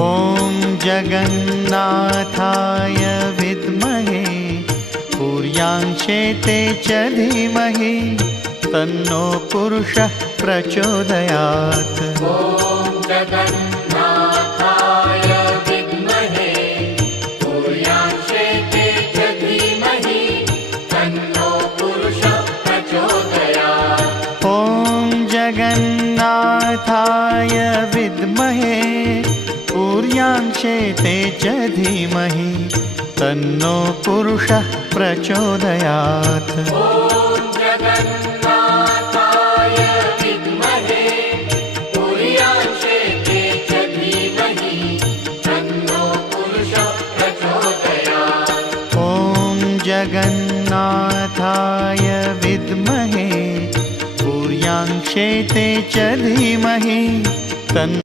ॐ जगन्नाथाय विद्महे पूर्यांशेते च धीमहि तन्नो पुरुषः प्रचोदयात्। ॐ जगन्नाथाय विद्महे पूर्यांशेते च धीमहि तन्नो पुरुषः प्रचोदयात्। ॐ जगन्नाथाय विद्महे पूर्यांशेते च धीमहि तन्नो पुरुषः प्रचोदयात्। ॐ जगन्नाथाय विद्महे पूर्यांशेते च धीमहि तन्नो पुरुषः प्रचोदयात्। ॐ जगन्नाथाय विद्महे पूर्यांशेते च धीमहि तन्नो